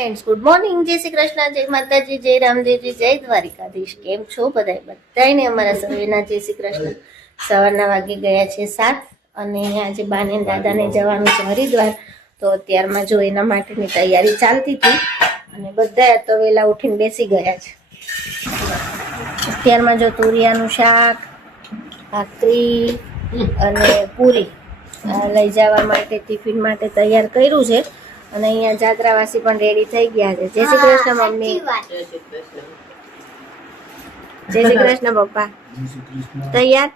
Friends, good morning, જય શ્રી કૃષ્ણ, જય માતાજી, જય રામદેવજી, જય દ્વારિકાધીશ. કેમ છો બધાને અમારા સર્વેના જય શ્રી કૃષ્ણ. સવારના વાગી ગયા છે 7 અને આજે બાને દાદાને જવાનું છે હરિદ્વાર. તો અત્યારમાં જો એના માટેની તૈયારી ચાલતી હતી અને બધા તો વહેલા ઉઠીને બેસી ગયા છે. અત્યારમાં જો તુરિયાનું શાક, ભાખરી અને પૂરી લઈ જવા માટે ટિફિન માટે તૈયાર કર્યું છે. અને અહીંયા જાત્રાવાસી પણ રેડી થઈ ગયા છે. જય શ્રી કૃષ્ણ મમ્મી. જય શ્રી કૃષ્ણ પપ્પા. તૈયાર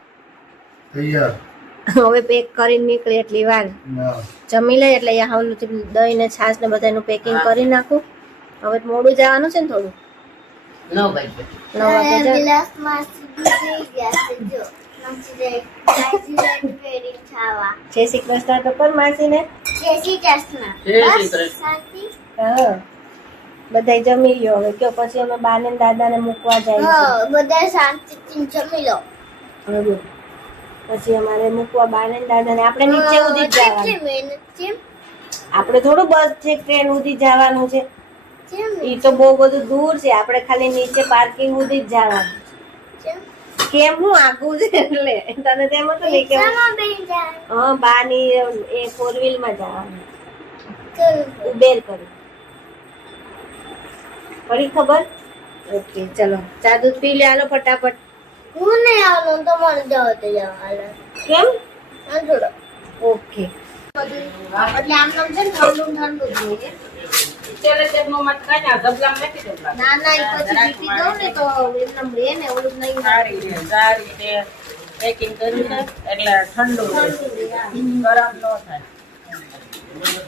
હવે પેક કરીને નીકળે એટલી વાર જમી લે એટલે અહીંયા દહીં ને છાશ ને બધાનું પેકિંગ કરી નાખું. હવે મોડું જવાનું છે ને થોડું 9 વાગે જય શ્રી કૃષ્ણ તો પર માસી ને બધા જમી લ્યો. હવે કયો પછી અમે બાને દાદા ને મૂકવા જાય બધા શાંતિથી જમી લો. પછી અમારે મૂકવા બાને દાદા ને આપણે નીચે ઉધી જવાનું. આપણે થોડું બસ છે ટ્રેન ઉધી જવાનું છે. ઈ તો બહુ બધું દૂર છે. આપણે ખાલી નીચે પાર્કિંગ ઉધી જ જવાનું. કેમ હું આગું છે એટલે તને તેમ હતું ને કે હા બાની એ 4 વ્હીલ માં જવાનું. ઉબેર કરી પડી ખબર? ઓકે ચલો ચા દૂધ પી લે. હાલો ફટાફટ. હું નહીં આવવાનું તમારે જાવ તો જાવ. હાલો કેમ? થોડો ઓકે. એટલે આમ નામ છે ને ઠંડુ ઠંડુ જોઈએ. ના ના એ પછી પીટી દઉં ને તો એમ રે ને ઓલું નહીં સારી રીતે પેકિંગ કર્યું ને એટલે ઠંડુ ગરમ ન થાય.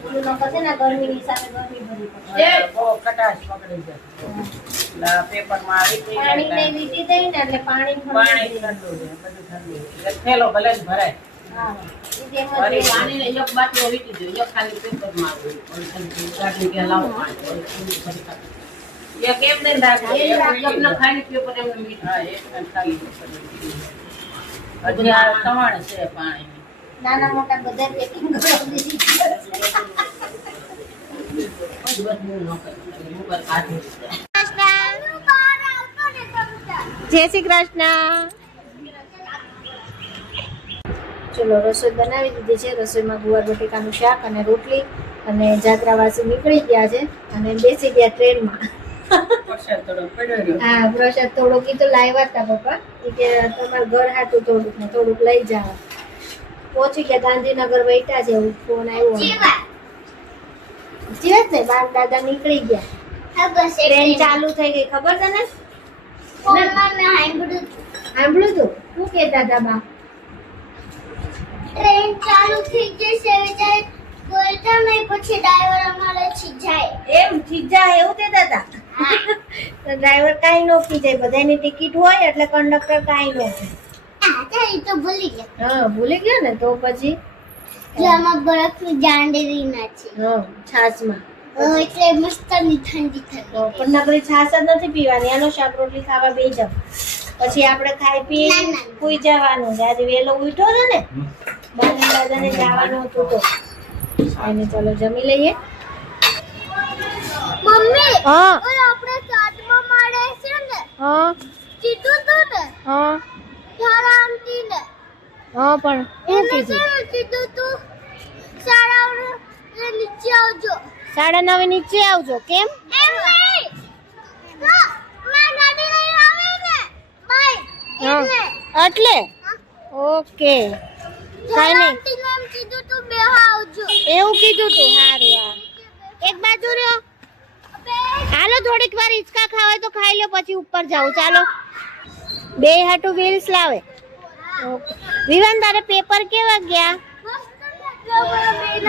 ઓલું ન પછી ને ગરમીની સાથે ગરમી ભરી પડે બહુ કટાશ પકડી જાય. પેપરમાં આવી પાણી ને વીટી દઈ ને એટલે પાણી ઠંડુ રહે બધું ઠંડુ એટલે થેલો ભલે જ ભરાય. પાણી ને એક બાટલો વીટી દો. એક ખાલી પેપરમાં ગાડી કે લાવો પાણી એ કેમ નહીં રાખે એકનો ખાલી પેપર એમ મીઠા એક ખાલી હજી આ તવણ છે પાણી નાના મોટા બધા પેકિંગ કરી દીધી. જય શ્રી કૃષ્ણ. ચલો રસોઈ બનાવી દીધી છે. રસોઈમાં ગુવાર બટેકાનું શાક અને રોટલી અને જાત્રાવાસી નીકળી ગયા છે અને બેસી ગયા ટ્રેનમાં. હા પ્રસાદ થોડોક ઈ તો લાવ્યા હતા પપ્પા કે તમારા ઘર હાટું થોડુંક ને થોડુંક લઈ જાવ. પહોંચી ગયા ગાંધીનગર વૈટા છે. ફોન આવ્યો જીવત ને બાર દાદા નીકળી ગયા. ટ્રેન ચાલુ થઈ ગઈ ખબર તને? સાંભળ્યું તું શું કેતા હતા બા? ટ્રેન ચાલુ થઈ જશે વિચાર બોલતા નહીં પછી ડ્રાઈવર અમારે ખીજાય. એમ ખીજાય એવું કહેતા હતા? તો ડ્રાઈવર કાઈ નો ખીજાય. બધાની ટિકિટ હોય એટલે કંડક્ટર કાઈ નો કહે. એ તો ભૂલી ગયા. હા ભૂલી ગયા ને તો પછી જેમાં બરફની જાંડેરી ના છે. હા છાશમાં એટલે મસ્ત ની ઠંડી ઠંડી. પણ નકરી છાશ જ નથી પીવાની. આનો શાક રોટલી ખાવા બેસી જાવ પછી આપણે ખાઈ પી સુઈ જવાનું. આજે વેલો ઉઠ્યો છે ને બાને દાદાને જવાનું હતું તો એને ચલો જમી લઈએ. મમ્મી હા ઓર આપણે સાતમા માળે છે ને હા કીધું તું ને હા તારા આંટી ને હા પણ શું કીધું? કીધું તું શાળા નીચે આવજો. 9:30 નીચે આવજો. કેમ? એમ નહીં તો માં ગાડી લઈ આવે ને બાય એટલે ઓકે કાઈ નહીં. આંટી નામ કીધું તું બે આવજો. એવું કીધું તું? સારું. હા એક બાજુ રહ્યો. હાલો થોડીક વાર હિંચકા ખાવાય તો ખાઈ લો પછી ઉપર જાવ. ચાલો બે હાટુ વ્હીલ્સ લાવે. ઓકે વિવાન તારે પેપર કેવા ગયા?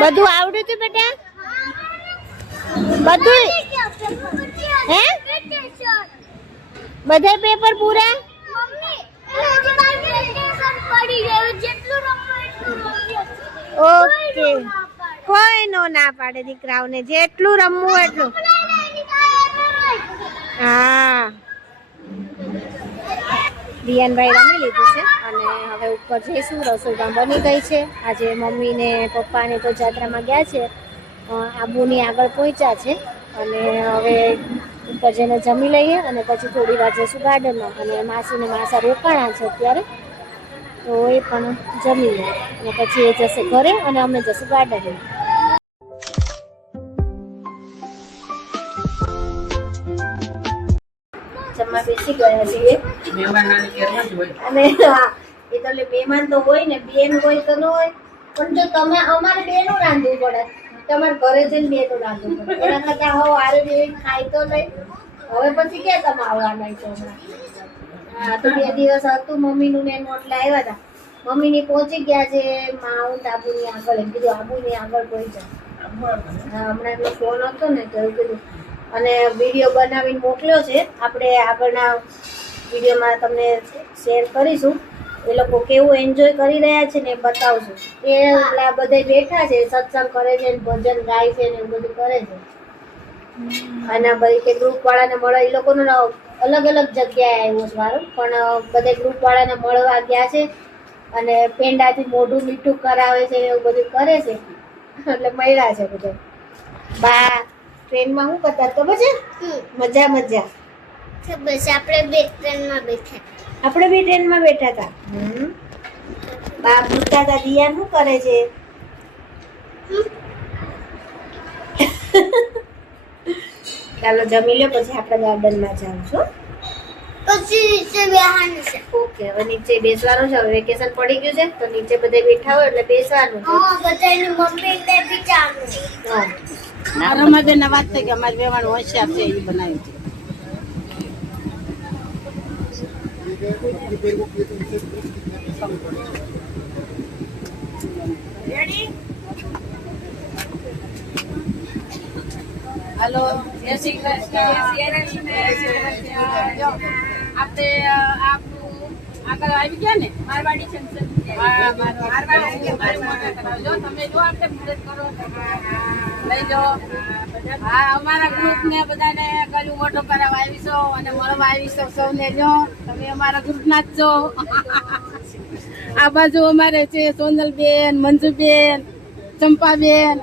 બધું આવડ્યું તું બેટા? બધું હે બધા પેપર પૂરા? મમ્મી હજી બાકી વેકેશન પડી ગયું જેટલું રમવું એટલું રમ્યું. ઓકે કોઈ નો ના પાડે દીકરાઓને જેટલું રમવું એટલું. હા દિયાનભાઈ રમી લીધું છે અને હવે ઉપર જઈશું. રસોઈમાં બની ગઈ છે. આજે મમ્મી ને પપ્પા ને તો જાત્રામાં ગયા છે. આબુની આગળ પહોંચ્યા છે અને હવે ઉપર જઈને જમી લઈએ અને પછી થોડી વાર જઈશું ગાર્ડનમાં. અને માસી ને માસા રોકાણા છે અત્યારે, તો એ પણ જમી લે અને પછી એ જશે ઘરે અને અમે જશું ગાર્ડનમાં. જમવા બેસી ગયા છીએ અને હા, એ તો મહેમાન તો હોય ને, બેન હોય તો ન હોય, પણ જો તમે અમારે બેનું રાંધવું પડે, તમારે ઘરે જઈને બેનું રાંધવું પડે. એના કરતા હો આરે બેન ખાય તો નહીં. હવે પછી ક્યાં તમે આવવાના છો હમણાં? હા, તો 2 દિવસ હતું મમ્મીનું ને એનું એટલે આવ્યા હતા. મમ્મીની પહોંચી ગયા છે માઉન્ટ આબુની આગળ. એમ કીધું આબુની આગળ પહોંચ્યા. હા, હમણાં એમનો ફોન હતો ને તો એવું કીધું. અને વિડીયો બનાવીને મોકલ્યો છે, આપણે આગળના વિડીયોમાં તમને શેર કરીશું. એ લોકો કેવું એન્જોય કરી રહ્યા છે ને એ બતાવશું. એ બધા બેઠા છે, સત્સંગ કરે છે, ભજન ગાય છે ને એવું બધું કરે છે. અને બધી કે ગ્રુપ વાળાને મળે, એ લોકોનો અલગ અલગ જગ્યાએ આવ્યો છે વારો, પણ બધે ગ્રુપ વાળાને મળવા ગયા છે અને પેંડાથી મોઢું મીઠું કરાવે છે એવું બધું કરે છે. એટલે મળ્યા છે બધા. બા ટ્રેનમાં શું કરતા ખબર છે? મજા મજા. બસ આપણે બે ટ્રેનમાં બેઠા. આપણે બી ટ્રેનમાં બેઠા હતા. બા પૂછતા હતા દિયા શું કરે છે? ચાલો જમી લો, પછી આપણે ગાર્ડનમાં જાઉં છું. પછી નીચે બેહવાનું છે. ઓકે, હવે નીચે બેસવાનું છે. હવે વેકેશન પડી ગયું છે તો નીચે બધે બેઠા હોય એટલે બેસવાનું છે. હા, બધાની મમ્મી ને બી જાણું. હા, રમાબેન વાત થઈ કે અમારે વેવાણ હોશિયાર છે, એ બનાવ્યું છે. હેલો, જય શ્રી કૃષ્ણ. આપણે આપણું આગળ આવી ગયા ને મારવાડી સેન્ટર. હા, મારવાડી જો તમે જો આપણે મદદ કરો લઈ જાઓ. હા, અમારા ગ્રુપ ને બધાને ગળું મોટો કરાવવા આવીશો અને મળવા આવીશો. સૌને જો તમે અમારા ગ્રુપ ના જ છો. આ બાજુ અમારે છે સોનલબેન, મંજુબેન, ચંપાબેન.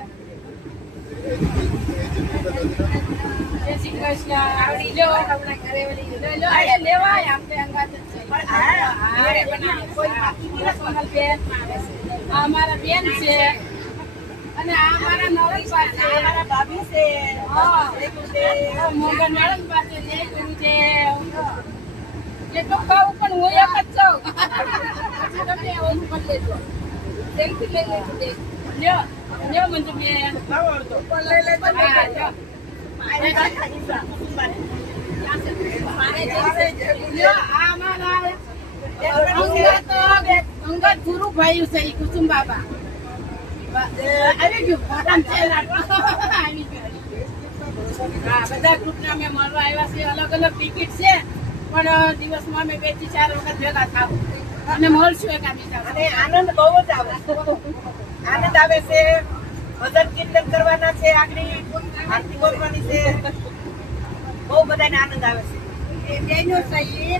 જય શ્રી કૃષ્ણ. આવડી જો આપણા ઘરે લો આ લેવાય આપણે અંગાત જ છે. કોઈ બાકી નથી. સોનલબેન આ અમારા બેન છે અને આ અમારા નળન પાસે અમારા ભાભી છે. હા, મોગા નળન પાસે જય ગુરુદેવ. જેટલું ખાવું પણ હું એક જ છું. તમે ઓછું કરી લેજો. સેલ્ફી લઈ લેજો. લ્યો લ્યો મંજુબેન લઈ લેજો. અંગત ગુરુ ભાઈ છે કુસુમ બાબા. આવી ગયું આવી ગયું. હા, બધા ગ્રુપને અમે મળવા આવ્યા છીએ. અલગ અલગ ટિકિટ છે, પણ દિવસમાં અમે 2 થી 4 વખત ભેગા થાવ અને મળશું એકાબીજા. અને આનંદ બહુ જ આવે. આનંદ આવે છે. ભજન કીર્તન કરવાના છે, આગળ આરતી બોલવાની છે. બહુ બધાને આનંદ આવે છે. એ બેનો સહી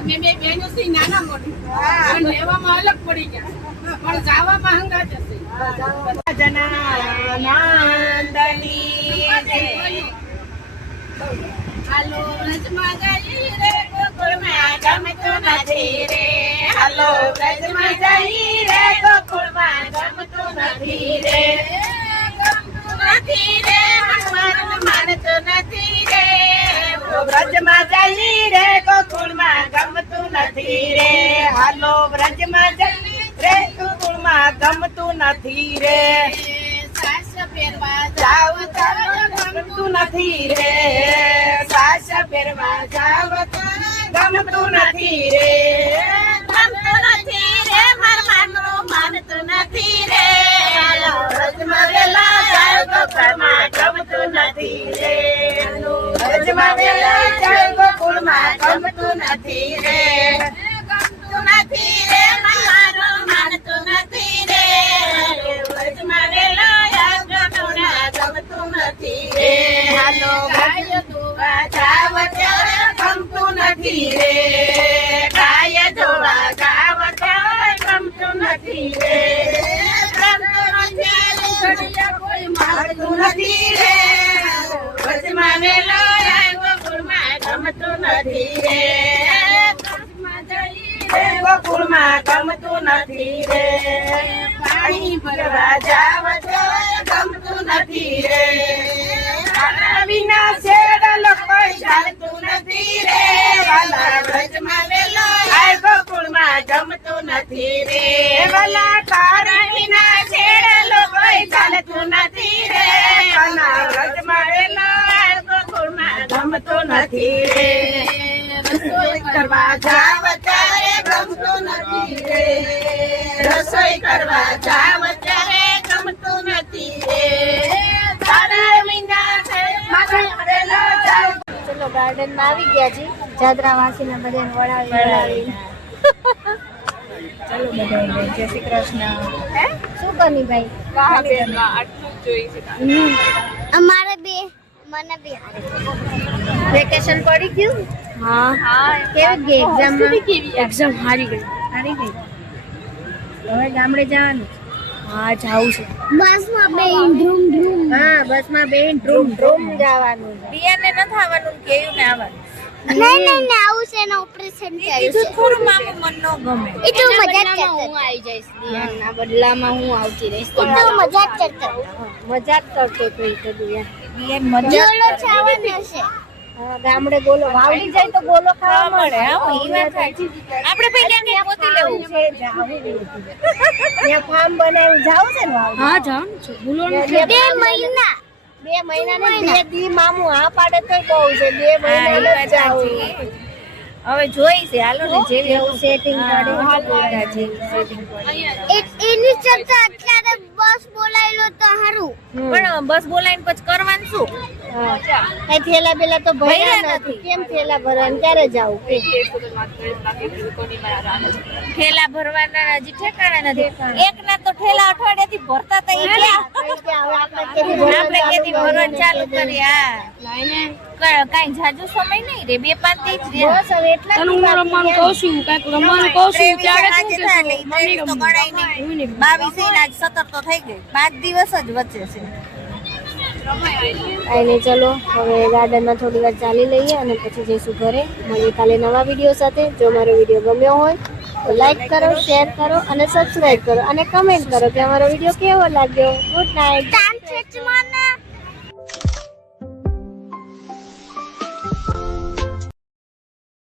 અમે બે બેનો સહી નાના મોટી પણ લેવામાં અલગ પડી ગયા, પણ જાવામાં હંગા જશે. જનાનંદની હાલો રજમાં ગઈ રે ગોકુળમાં ગમતું નથી રે. હાલો રજમાં ગઈ રે ગોકુળમાં ગમતું નથી રે. ગમતું નથી રે મારું માનતું નથી રે. વ્રજમાં જઈ રે ગોકુળમાં ગમતું નથી રે. હાલો વ્રજમાં જઈ રે ગોકુળમાં ગમતું નથી રે. સાસ ફેરવા જાવ ગમતું નથી રે. સાસ ફેરવા જાવ ગમતું નથી રે. ગમતું નથી રે મારું માનતું નથી રે. હાલો વ્રજમાં વેલા જાવ ગોકુળમાં ગમતું નથી રે. વ્રજમાં વેલા જાવ ગોકુળમાં ગમતું નથી રે. ગમતું નથી રે મારું માનતું નથી રે. વ્રજમાં વેલા જાવ ગોકુળમાં ગમતું નથી રે. હાલો ગાય ધોવા જાવ ગમતું નથી રે. ગાય ધોવા જાવ ગમતું નથી રે. ગમતું નથી રે કોઈ મારું ગમતું નથી રે વચમાં વેલો આવ્યો ગોકુળમાં ગમતું નથી રે કાશમાં જઈ રે ગોકુળમાં ગમતું નથી રે પાણી ભરવા જાવ તો ગમતું નથી રે તારા વિના શેરલ કોઈ ચાલતું નથી રે વાલા વચમાં વેલો આવ્યો ગોકુળમાં ગમતું નથી રે વાલા તારા વિના શેરલ કોઈ ચાલતું નથી રે વાલા વચમાં વેલો આવ્યો ગોકુળમાં ગમતું નથી રે રસોઈ કરવા જાવ ત્યારે ગમતું નથી રે રસોઈ કરવા જાવ ત્યારે ગમતું નથી રે તારા વિના ચલો ગાર્ડન માં આવી ગયા છે જાદરા વાસીને બધાને વળાવી ચલો બધા જય શ્રી કૃષ્ણ શું કરની ભાઈ અમારે બે મને બે વેકેશન પડી ગયું હા કેવી ગઈ એક્ઝામ હારી ગઈ હવે ગામડે જવાનું હા જાવું છે બસમાં બે ધ્રુમ ધ્રુમ હા બસમાં બેન ડ્રૂમ ડ્રૂમ જવાનું છે બિયાને ન થવાનું કેયું ને આવવાનું નહીં આવું છે ને ઓપરેશન થયું છે થોડું મામું મન ન ગમે એ તો મજાક કરતા હું આવી જઈશ દિયાના બદલામાં હું આવતી રહીશ એ તો મજાક કરતા મજાક કરતો તો એ તો દિયા બિયાન મજા જોલો ચાવવાનો છે હા ગામડે ગોલો વાવડી જાય તો ગોલો ખાવા મળે હા ઈ વાત સાચી આપણે પહેલા ને પોતી લેવું છે ત્યાં ફાર્મ બનાવ્યું જાવું છે ને વાવડી હા જાણ છે ભૂલો બે મહિના 2 મહિના ને 2 દી મામું આ પાડે તો બહુ છે 2 મહિના જ જાવું હવે જોઈ છે હાલો ને જેવી એવું સેટિંગ કરી એની કરતા અત્યારે બસ બોલાયેલો તો હારું પણ બસ બોલાઈને પછી કરવાનું શું કઈ થેલા બેલા તો ભર્યા નથી કેમ થેલા ભરવાનું ક્યારે જાવું ઠેલા ભરવાના હજી ઠેકાણા નથી એક ના તો ઠેલા અઠવાડિયાથી ભરતા તા ઈ ગયા આપણે કેદી ભરવાનું ચાલુ કરી હા કાઈ જાજુ સમય નહીં રે 2-5 દી જ રે બસ હવે એટલા તને હું રમવાનું કહું છું કાંઈક રમવાનું કહું છું ત્યારે શું કહેશું? મમ્મી તો ગણાય નહીં 22 આજ 17 તો થઈ ગઈ 5 દિવસ જ વચ્ચે છે કાંઈ નહીં ચલો હવે ગાર્ડનમાં થોડી વાર ચાલી લઈએ અને પછી જઈશું ઘરે મળીએ કાલે નવા વિડીયો સાથે જો મારો વિડીયો ગમ્યો હોય તો લાઈક કરો શેર કરો અને સબસ્ક્રાઇબ કરો અને કમેન્ટ કરો કે અમારો વિડીયો કેવો લાગ્યો ગુડ નાઇટ તાન ખેંચવાના